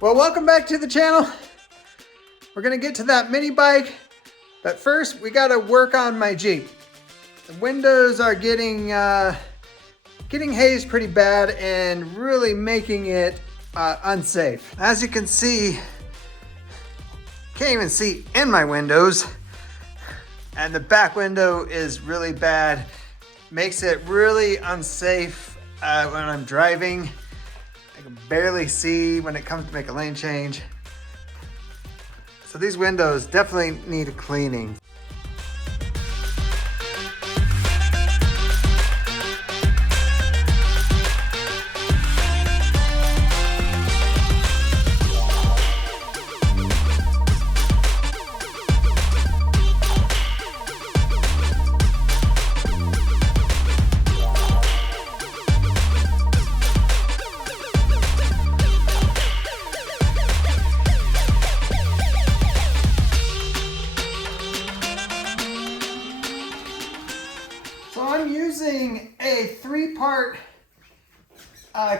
Well, welcome back to the channel. We're gonna get to that mini bike, but first we gotta work on my Jeep. The windows are getting hazed pretty bad and really making it unsafe. As you can see, can't even see in my windows, and the back window is really bad. Makes it really unsafe when I'm driving. I can barely see when it comes to make a lane change. So these windows definitely need a cleaning. I'm using a 3-part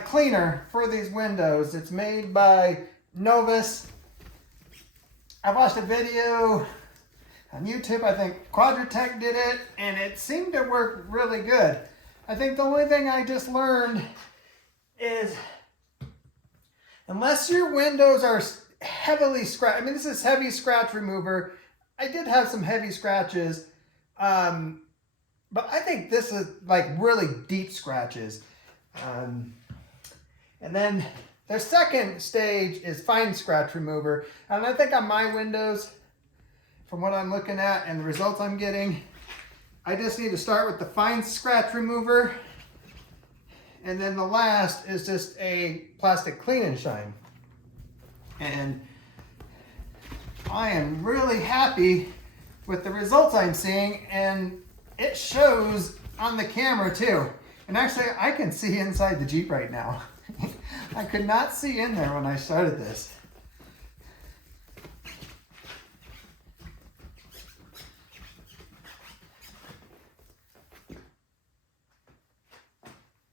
cleaner for these windows. It's made by Novus. I watched a video on YouTube, I think Quadratech did it, and it seemed to work really good. I think the only thing I just learned is unless your windows are heavily scratched, I mean this is heavy scratch remover. I did have some heavy scratches. But I think this is like really deep scratches. And then the second stage is fine scratch remover. And I think on my windows, from what I'm looking at and the results I'm getting, I just need to start with the fine scratch remover. And then the last is just a plastic clean and shine. And I am really happy with the results I'm seeing, and it shows on the camera too. And actually I can see inside the Jeep right now. I could not see in there when I started this.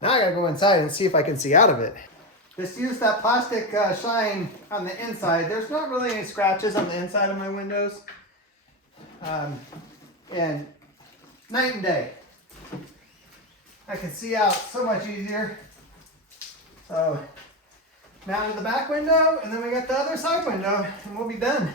Now I gotta go inside and see if I can see out of it. Just use that plastic shine on the inside. There's not really any scratches on the inside of my windows. And night and day. I can see out so much easier. So now to the back window, and then we got the other side window, and we'll be done.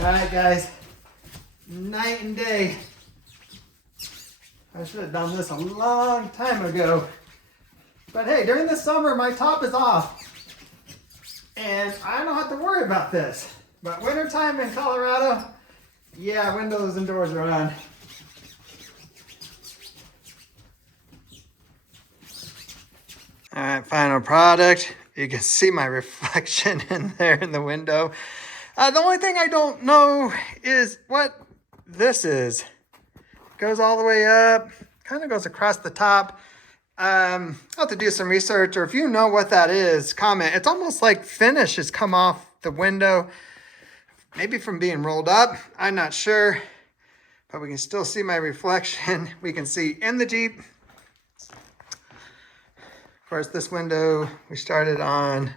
Alright guys, night and day. I should have done this a long time ago. But hey, during the summer my top is off. And I don't have to worry about this. But wintertime in Colorado, yeah, windows and doors are on. Alright, final product. You can see my reflection in there in the window. The only thing I don't know is what this is. It goes all the way up, kind of goes across the top. I'll have to do some research, or if you know what that is, comment. It's almost like finish has come off the window, maybe from being rolled up. I'm not sure, but we can still see my reflection. We can see in the Jeep. Of course, this window we started on.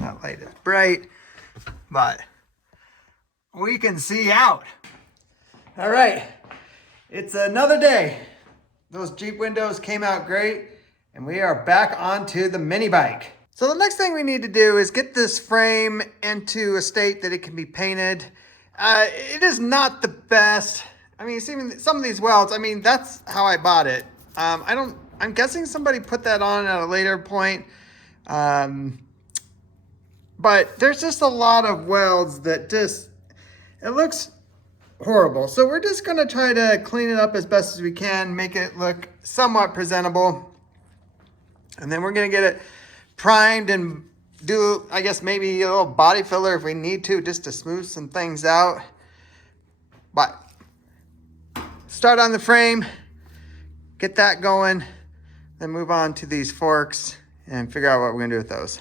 That light is bright, but we can see out. All right, it's another day. Those Jeep windows came out great, and we are back onto the mini bike. So the next thing we need to do is get this frame into a state that it can be painted. It is not the best. I mean, see some of these welds, I mean, that's how I bought it. I'm guessing somebody put that on at a later point. But there's just a lot of welds that it looks horrible. So we're just gonna try to clean it up as best as we can, make it look somewhat presentable. And then we're gonna get it primed and do, I guess, maybe a little body filler if we need to, just to smooth some things out. But start on the frame, get that going, then move on to these forks and figure out what we're gonna do with those.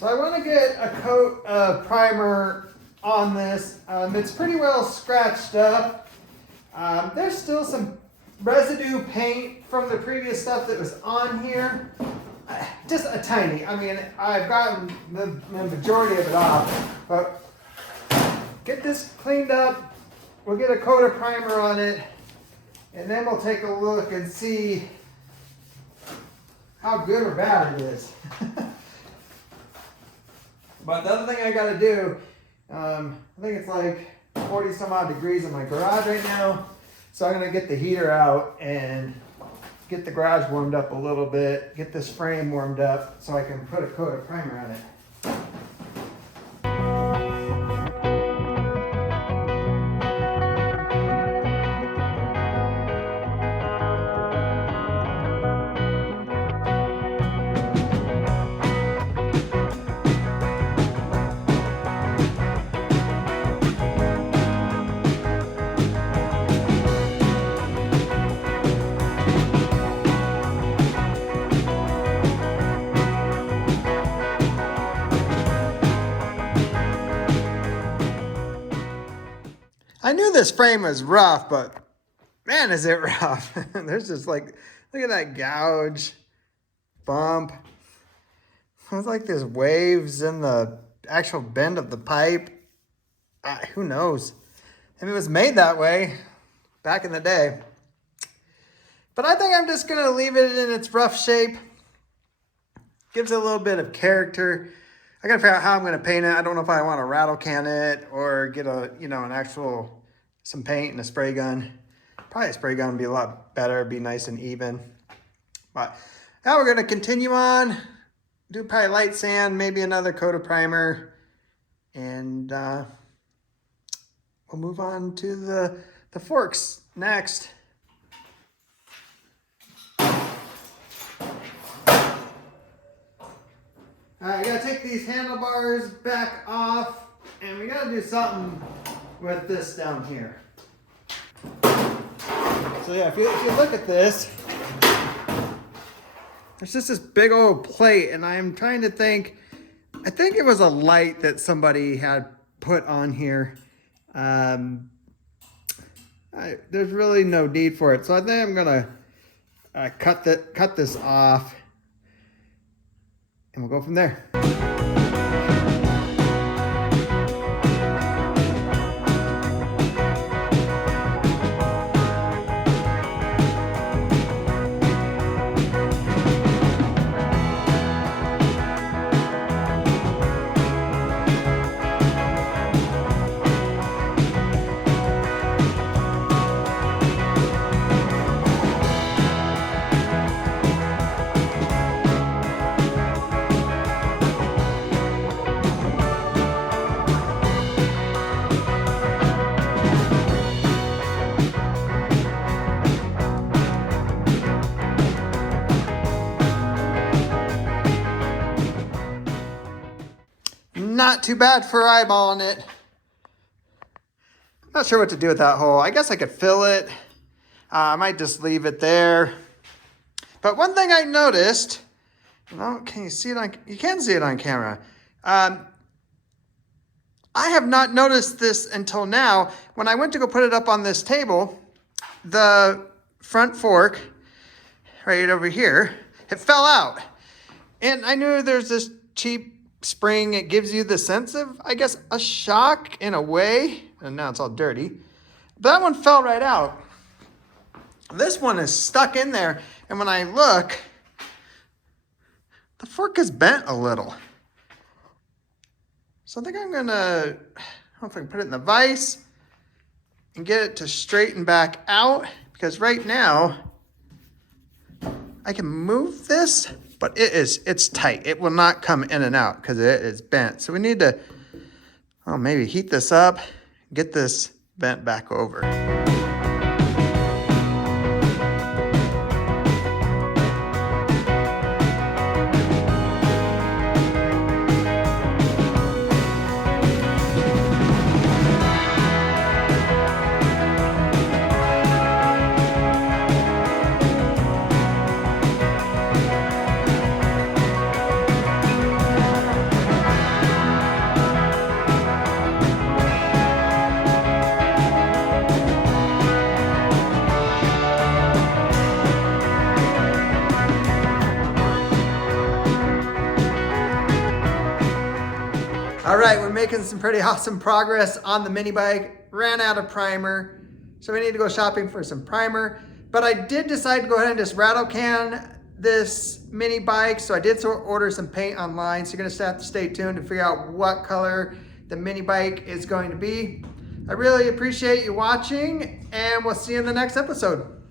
So I want to get a coat of primer on this. It's pretty well scratched up. There's still some residue paint from the previous stuff that was on here. Just a tiny. I mean, I've gotten the majority of it off. But get this cleaned up. We'll get a coat of primer on it. And then we'll take a look and see how good or bad it is. But the other thing I gotta do, I think it's like 40 some odd degrees in my garage right now. So I'm gonna get the heater out and get the garage warmed up a little bit, get this frame warmed up so I can put a coat of primer on it. I knew this frame was rough, but man, is it rough. There's just like, look at that gouge, bump. It's like there's waves in the actual bend of the pipe. Who knows? Maybe it was made that way back in the day. But I think I'm just gonna leave it in its rough shape. Gives it a little bit of character. I gotta figure out how I'm gonna paint it. I don't know if I want to rattle can it or get a, an actual, some paint and a spray gun. Probably a spray gun would be a lot better, it'd be nice and even. But now we're gonna continue on, do probably light sand, maybe another coat of primer, and we'll move on to the forks next. Alright, I gotta take these handlebars back off, and we gotta do something with this down here. So yeah, if you look at this, there's just this big old plate, and I'm trying to think, I think it was a light that somebody had put on here. There's really no need for it, so I think I'm gonna cut this off. And we'll go from there. Not too bad for eyeballing it. Not sure what to do with that hole. I guess I could fill it. I might just leave it there. But one thing I noticed, can you see it on, you can see it on camera. I have not noticed this until now. When I went to go put it up on this table, the front fork, right over here, it fell out. And I knew there's this cheap spring. It gives you the sense of, I guess, a shock in a way and now it's all dirty. But that one fell right out. This one is stuck in there, and when I look, the fork is bent a little. So I think I'm gonna, I don't know if I can put it in the vise and get it to straighten back out, because right now I can move this, but it's tight. It will not come in and out because it is bent. So we need to, maybe heat this up, get this bent back over. All right, we're making some pretty awesome progress on the mini bike. Ran out of primer, so we need to go shopping for some primer. But I did decide to go ahead and just rattle can this mini bike, so I did order some paint online. So you're gonna have to stay tuned to figure out what color the mini bike is going to be. I really appreciate you watching, and we'll see you in the next episode.